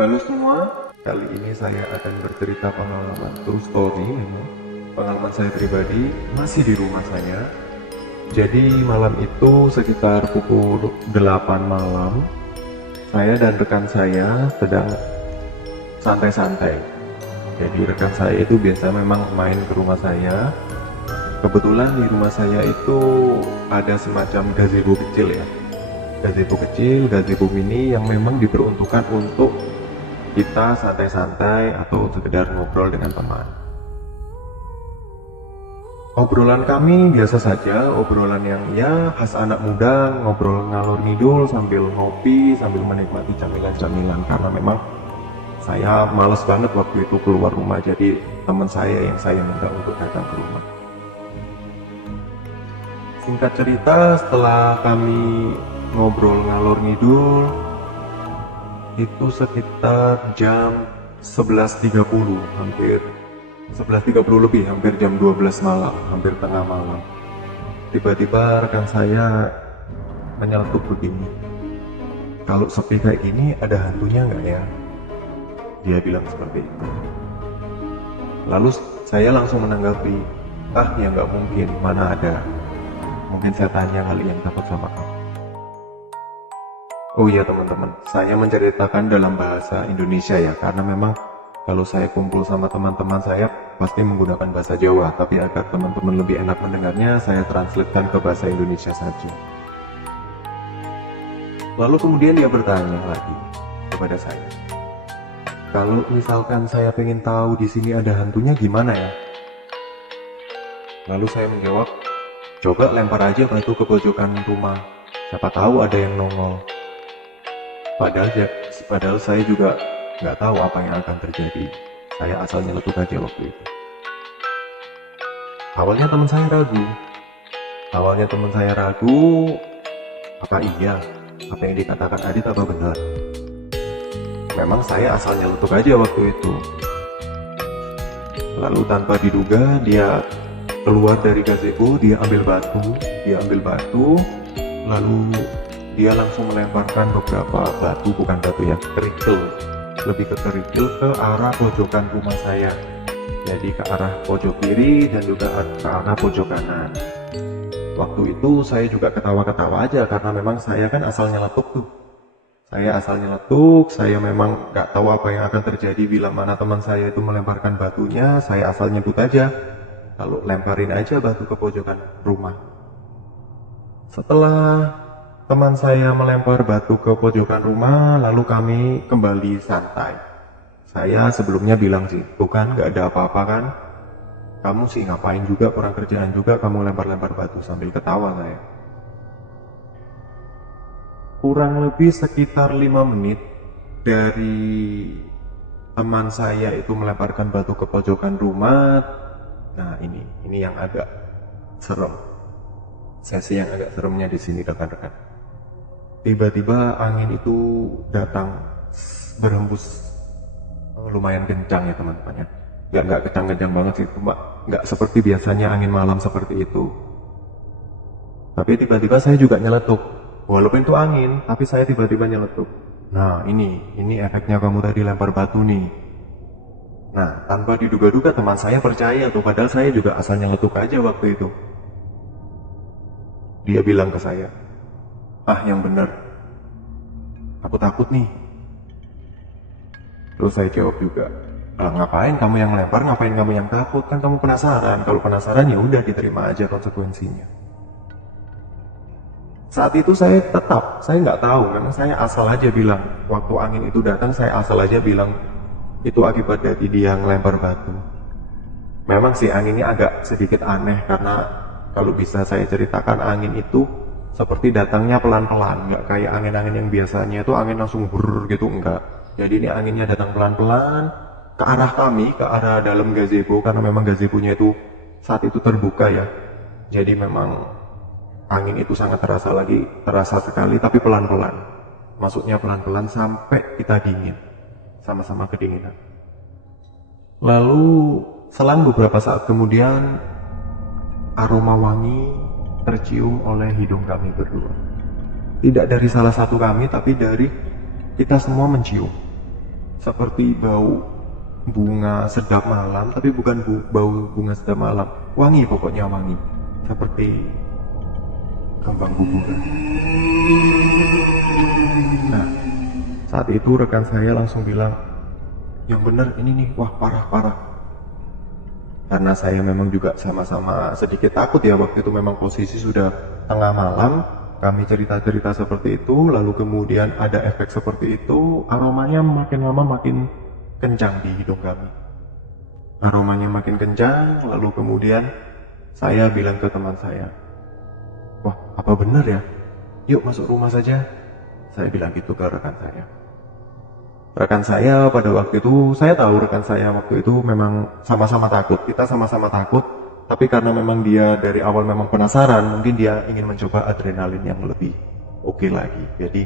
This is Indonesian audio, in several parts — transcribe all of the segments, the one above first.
Halo semua, kali ini saya akan bercerita pengalaman true story memang. Pengalaman saya pribadi masih di rumah saya. Jadi malam itu sekitar pukul 8 malam, saya dan rekan saya sedang santai-santai. Jadi rekan saya itu biasa memang main ke rumah saya. Kebetulan di rumah saya itu ada semacam gazebo kecil ya. Gazebo kecil, gazebo mini yang memang diperuntukkan untuk kita santai-santai atau sekedar ngobrol dengan teman. Obrolan kami biasa saja, obrolan yang ya khas anak muda, ngobrol ngalor ngidul sambil ngopi, sambil menikmati camilan-camilan. Karena memang saya males banget waktu itu keluar rumah, jadi teman saya yang saya minta untuk datang ke rumah. Singkat cerita, setelah kami ngobrol ngalor ngidul, itu sekitar jam 11.30, hampir 11.30 lebih, hampir jam 12 malam, hampir tengah malam. Tiba-tiba rekan saya menyeletuk begini, "Kalau sepi kayak gini ada hantunya nggak ya?" Dia bilang seperti itu. Lalu saya langsung menanggapi, "Ah ya nggak mungkin, mana ada. Mungkin saya tanya kali yang takut sama kamu." Oh iya teman-teman, saya menceritakan dalam bahasa Indonesia ya, karena memang kalau saya kumpul sama teman-teman saya pasti menggunakan bahasa Jawa, tapi agar teman-teman lebih enak mendengarnya, saya translatekan ke bahasa Indonesia saja. Lalu kemudian dia bertanya lagi kepada saya, "Kalau misalkan saya pengen tahu di sini ada hantunya gimana ya?" Lalu saya menjawab, "Coba lempar aja batu ke pojokan rumah, siapa tahu ada yang nongol." Padahal saya juga nggak tahu apa yang akan terjadi. Saya asal nyeletuk aja waktu itu. Awalnya teman saya ragu, apa iya apa yang dikatakan Adit apa benar. Memang saya asal nyeletuk aja waktu itu. Lalu tanpa diduga dia keluar dari gazebo, dia ambil batu, lalu dia langsung melemparkan beberapa batu, bukan batu ya, kerikil, lebih ke kerikil ke arah pojokan rumah saya. Jadi ke arah pojok kiri dan juga ke arah pojok kanan. Waktu itu saya juga ketawa-ketawa aja karena memang saya kan asal nyeletuk tuh. Saya memang nggak tahu apa yang akan terjadi bila mana teman saya itu melemparkan batunya, saya asal nyebut aja. Lalu lemparin aja batu ke pojokan rumah. Setelah teman saya melempar batu ke pojokan rumah, lalu kami kembali santai. Saya sebelumnya bilang sih, "Bukan, gak ada apa-apa kan? Kamu sih ngapain juga, kurang kerjaan juga kamu lempar-lempar batu," sambil ketawa saya. Kurang lebih sekitar 5 menit dari teman saya itu melemparkan batu ke pojokan rumah. Nah ini yang agak serem. Sesi yang agak seremnya di sini rekan-rekan. Tiba-tiba angin itu datang berhembus lumayan kencang ya teman-teman ya. Nggak kencang-kencang banget sih, cuma nggak seperti biasanya angin malam seperti itu. Tapi tiba-tiba saya juga nyeletuk. Walaupun itu angin, tapi saya tiba-tiba nyeletuk. Nah ini efeknya kamu tadi lempar batu nih. Nah tanpa diduga-duga teman saya percaya tuh, padahal saya juga asal nyeletuk aja waktu itu. Dia bilang ke saya, "Ah yang bener, aku takut nih." Terus saya jawab juga, "Ngapain kamu yang melempar, ngapain kamu yang takut, kan kamu penasaran. Kalau penasaran ya udah diterima aja konsekuensinya." Saat itu saya nggak tahu, memang saya asal aja bilang, waktu angin itu datang saya asal aja bilang itu akibat dari dia ngelempar batu. Memang sih anginnya agak sedikit aneh karena kalau bisa saya ceritakan, angin itu seperti datangnya pelan-pelan, nggak kayak angin-angin yang biasanya itu angin langsung brrr gitu, enggak. Jadi ini anginnya datang pelan-pelan ke arah kami, ke arah dalam gazebo, karena memang gazebonya itu saat itu terbuka ya. Jadi memang angin itu sangat terasa sekali, tapi pelan-pelan. Maksudnya pelan-pelan sampai kita dingin, sama-sama kedinginan. Lalu selang beberapa saat kemudian, aroma wangi tercium oleh hidung kami berdua. Tidak dari salah satu kami, tapi dari kita semua mencium. seperti bau bunga sedap malam, tapi bukan bau bunga sedap malam, wangi, pokoknya wangi seperti kembang kuburan. Nah, saat itu rekan saya langsung bilang, yang bener ini nih, wah parah. Karena saya memang juga sama-sama sedikit takut ya, waktu itu memang posisi sudah tengah malam, kami cerita-cerita seperti itu, lalu kemudian ada efek seperti itu, aromanya makin lama makin kencang di hidung kami. Aromanya makin kencang, lalu kemudian saya bilang ke teman saya, wah apa benar ya? Yuk masuk rumah saja. Saya bilang gitu ke rekan saya. Rekan saya pada waktu itu, saya tahu rekan saya waktu itu memang sama-sama takut. Kita sama-sama takut, tapi karena memang dia dari awal memang penasaran, mungkin dia ingin mencoba adrenalin yang lebih oke lagi. Jadi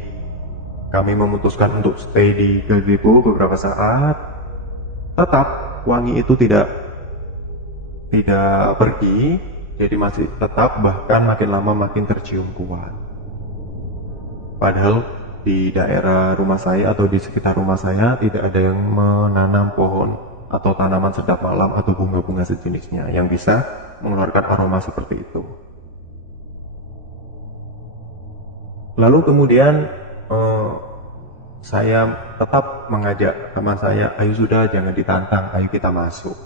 kami memutuskan untuk stay di gazebo beberapa saat. Tetap wangi itu tidak pergi, jadi masih tetap, bahkan makin lama makin tercium kuat. Padahal di daerah rumah saya atau di sekitar rumah saya tidak ada yang menanam pohon atau tanaman sedap malam atau bunga-bunga sejenisnya yang bisa mengeluarkan aroma seperti itu. Lalu kemudian saya tetap mengajak teman saya, ayo sudah jangan ditantang, ayo kita masuk.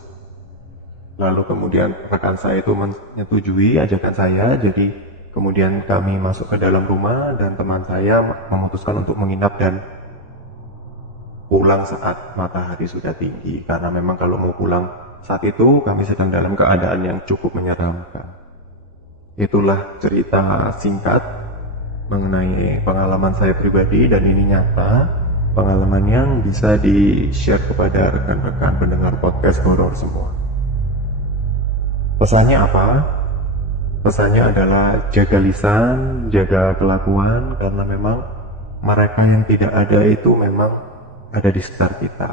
Lalu kemudian rekan saya itu menyetujui ajakan saya, jadi kemudian kami masuk ke dalam rumah dan teman saya memutuskan untuk menginap dan pulang saat matahari sudah tinggi, karena memang kalau mau pulang saat itu kami sedang dalam keadaan yang cukup menyeramkan. Itulah cerita singkat mengenai pengalaman saya pribadi, dan ini nyata, pengalaman yang bisa di-share kepada rekan-rekan pendengar podcast horor semua. Pesannya apa? Pesannya adalah jaga lisan, jaga kelakuan, karena memang mereka yang tidak ada itu memang ada di sekitar kita,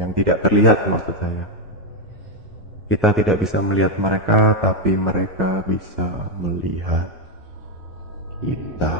yang tidak terlihat maksud saya. Kita tidak bisa melihat mereka, tapi mereka bisa melihat kita.